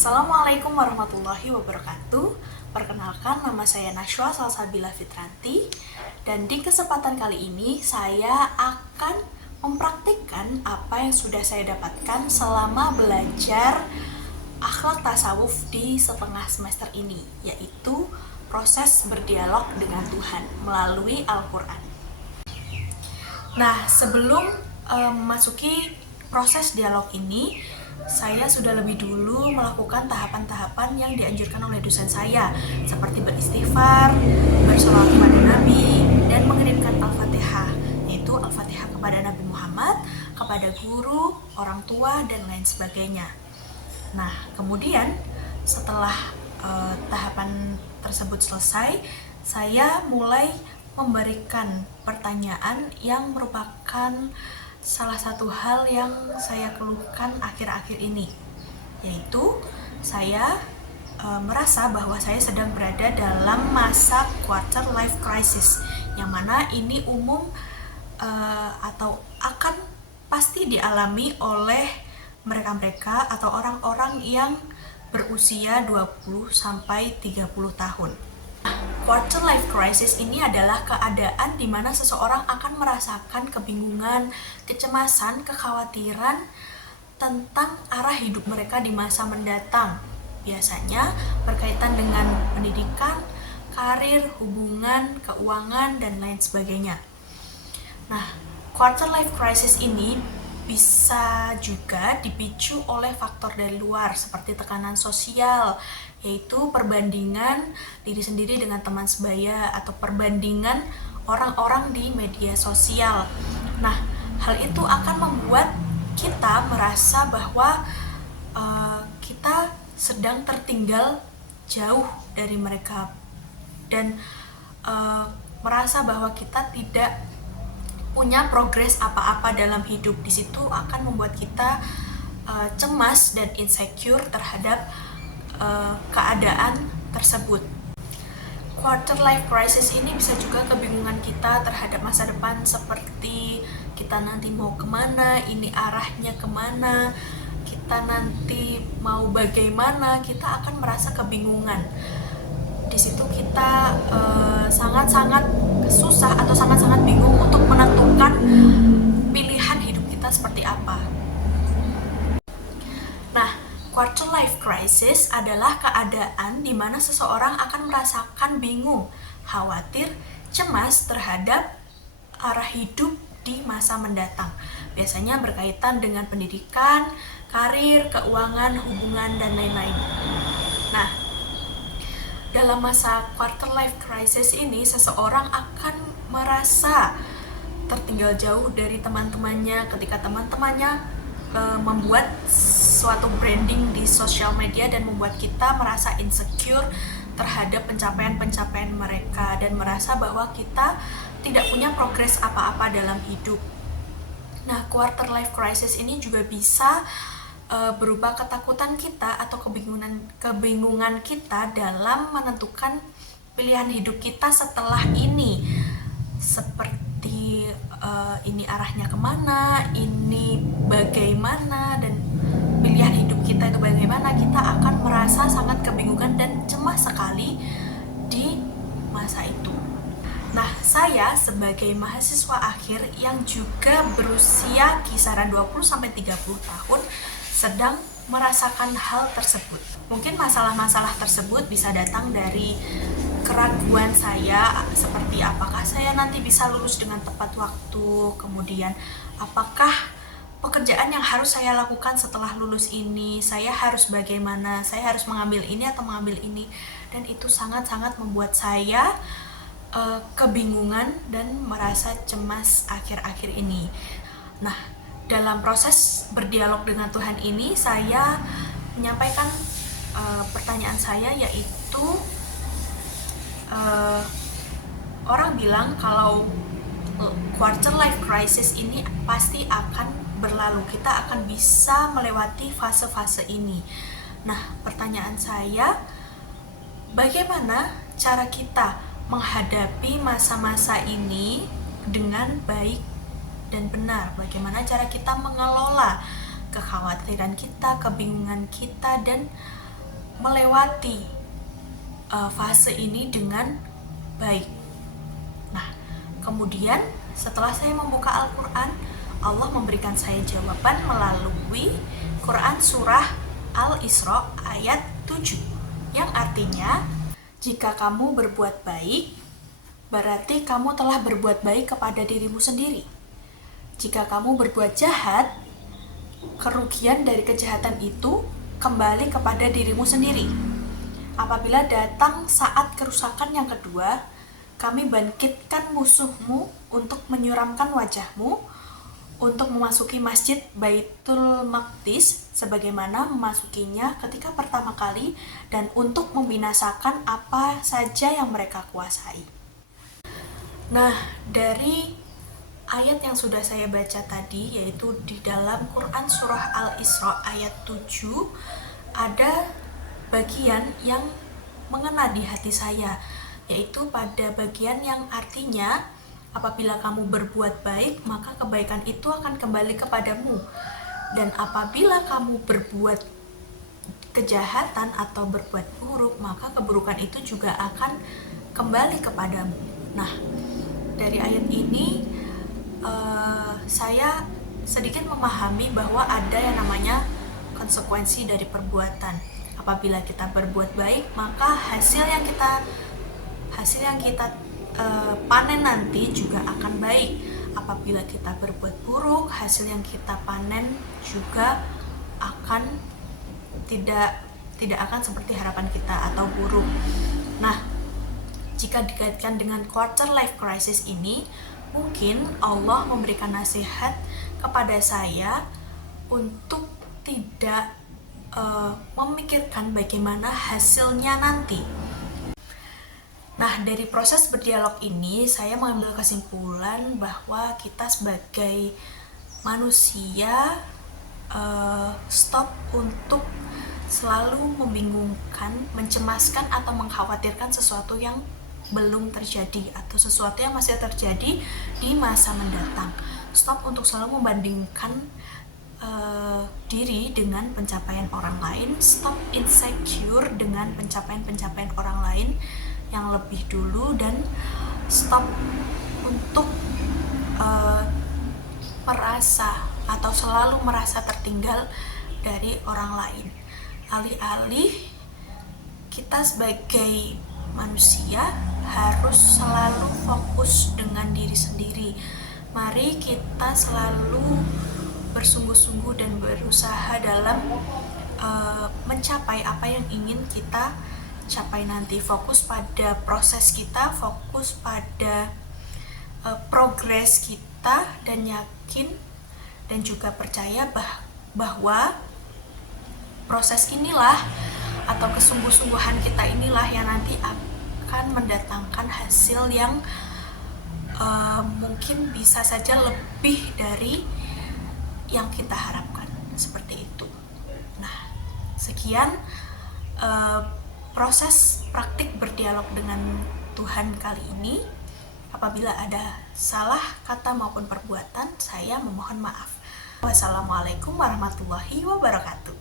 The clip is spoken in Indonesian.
Assalamualaikum warahmatullahi wabarakatuh. Perkenalkan, nama saya Nashwa Salsabila Fitranti. Dan di kesempatan kali ini saya akan mempraktikkan apa yang sudah saya dapatkan selama belajar akhlak tasawuf di setengah semester ini, yaitu proses berdialog dengan Tuhan melalui Al-Quran. Nah, sebelum memasuki proses dialog ini, saya sudah lebih dulu melakukan tahapan-tahapan yang dianjurkan oleh dosen saya, seperti beristighfar, bersolawat kepada Nabi, dan mengirimkan Al-Fatihah, yaitu Al-Fatihah kepada Nabi Muhammad, kepada guru, orang tua, dan lain sebagainya. Nah, kemudian setelah tahapan tersebut selesai, saya mulai memberikan pertanyaan yang merupakan salah satu hal yang saya keluhkan akhir-akhir ini, yaitu saya merasa bahwa saya sedang berada dalam masa quarter life crisis, yang mana ini umum atau akan pasti dialami oleh mereka-mereka atau orang-orang yang berusia 20-30 tahun. Quarter life crisis ini adalah keadaan di mana seseorang akan merasakan kebingungan, kecemasan, kekhawatiran tentang arah hidup mereka di masa mendatang. Biasanya berkaitan dengan pendidikan, karir, hubungan, keuangan, dan lain sebagainya. Nah, quarter life crisis ini bisa juga dipicu oleh faktor dari luar seperti tekanan sosial, yaitu perbandingan diri sendiri dengan teman sebaya atau perbandingan orang-orang di media sosial. Nah, hal itu akan membuat kita merasa bahwa kita sedang tertinggal jauh dari mereka dan merasa bahwa kita tidak punya progres apa-apa dalam hidup. Di situ akan membuat kita cemas dan insecure terhadap keadaan tersebut. Quarter life crisis ini bisa juga kebingungan kita terhadap masa depan, seperti kita nanti mau kemana, ini arahnya kemana, kita nanti mau bagaimana, kita akan merasa kebingungan. Di situ kita sangat-sangat susah atau sangat-sangat bingung untuk menentukan pilihan hidup kita seperti apa. Nah, quarter life crisis adalah keadaan di mana seseorang akan merasakan bingung, khawatir, cemas terhadap arah hidup di masa mendatang. Biasanya berkaitan dengan pendidikan, karir, keuangan, hubungan, dan lain-lain. Nah, dalam masa quarter life crisis ini, seseorang akan merasa tertinggal jauh dari teman-temannya ketika teman-temannya membuat suatu branding di sosial media dan membuat kita merasa insecure terhadap pencapaian-pencapaian mereka dan merasa bahwa kita tidak punya progres apa-apa dalam hidup. Nah, quarter life crisis ini juga bisa berupa ketakutan kita atau kebingungan kita dalam menentukan pilihan hidup kita setelah ini, seperti ini arahnya kemana, ini bagaimana, dan pilihan hidup kita itu bagaimana. Kita akan merasa sangat kebingungan dan cemas sekali di masa itu. Nah, saya sebagai mahasiswa akhir yang juga berusia kisaran 20-30 tahun sedang merasakan hal tersebut. Mungkin masalah-masalah tersebut bisa datang dari keraguan saya, seperti apakah saya nanti bisa lulus dengan tepat waktu, kemudian apakah pekerjaan yang harus saya lakukan setelah lulus ini, saya harus bagaimana, saya harus mengambil ini atau mengambil ini, dan itu sangat-sangat membuat saya kebingungan dan merasa cemas akhir-akhir ini. Nah, dalam proses berdialog dengan Tuhan ini, saya menyampaikan pertanyaan saya, yaitu orang bilang kalau quarter life crisis ini pasti akan berlalu, kita akan bisa melewati fase-fase ini. Nah, pertanyaan saya, bagaimana cara kita menghadapi masa-masa ini dengan baik dan benar? Bagaimana cara kita mengelola kekhawatiran kita, kebingungan kita, dan melewati fase ini dengan baik. Nah, kemudian setelah saya membuka Al-Quran, Allah memberikan saya jawaban melalui Quran surah Al-Isra ayat 7, yang artinya, jika kamu berbuat baik, berarti kamu telah berbuat baik kepada dirimu sendiri. Jika kamu berbuat jahat, kerugian dari kejahatan itu kembali kepada dirimu sendiri. Apabila datang saat kerusakan yang kedua, kami bangkitkan musuhmu untuk menyuramkan wajahmu, untuk memasuki masjid Baitul Maqdis sebagaimana memasukinya ketika pertama kali, dan untuk membinasakan apa saja yang mereka kuasai. Nah, dari ayat yang sudah saya baca tadi, yaitu di dalam Quran surah Al-Isra ayat 7, ada bagian yang mengena di hati saya, yaitu pada bagian yang artinya, apabila kamu berbuat baik, maka kebaikan itu akan kembali kepadamu, dan apabila kamu berbuat kejahatan atau berbuat buruk, maka keburukan itu juga akan kembali kepadamu. Nah, dari ayat ini saya sedikit memahami bahwa ada yang namanya konsekuensi dari perbuatan. Apabila kita berbuat baik, maka hasil yang kita panen nanti juga akan baik. Apabila kita berbuat buruk, hasil yang kita panen juga akan tidak akan seperti harapan kita atau buruk. Nah, jika dikaitkan dengan quarter life crisis ini, mungkin Allah memberikan nasihat kepada saya untuk tidak memikirkan bagaimana hasilnya nanti. Nah, dari proses berdialog ini, saya mengambil kesimpulan bahwa kita sebagai manusia stop untuk selalu membingungkan, mencemaskan, atau mengkhawatirkan sesuatu yang belum terjadi atau sesuatu yang masih terjadi di masa mendatang. Stop untuk selalu membandingkan diri dengan pencapaian orang lain. Stop insecure dengan pencapaian orang lain yang lebih dulu, dan stop untuk merasa atau selalu merasa tertinggal dari orang lain. Alih-alih kita sebagai manusia harus selalu fokus dengan diri sendiri. Mari kita selalu bersungguh-sungguh dan berusaha dalam mencapai apa yang ingin kita capai nanti. Fokus pada proses kita, fokus pada progres kita, dan yakin dan juga percaya bahwa proses inilah atau kesungguh-sungguhan kita inilah yang nanti akan mendatangkan hasil yang mungkin bisa saja lebih dari yang kita harapkan, seperti itu. Nah, sekian proses praktik berdialog dengan Tuhan kali ini. Apabila ada salah kata maupun perbuatan, saya memohon maaf. Wassalamualaikum warahmatullahi wabarakatuh.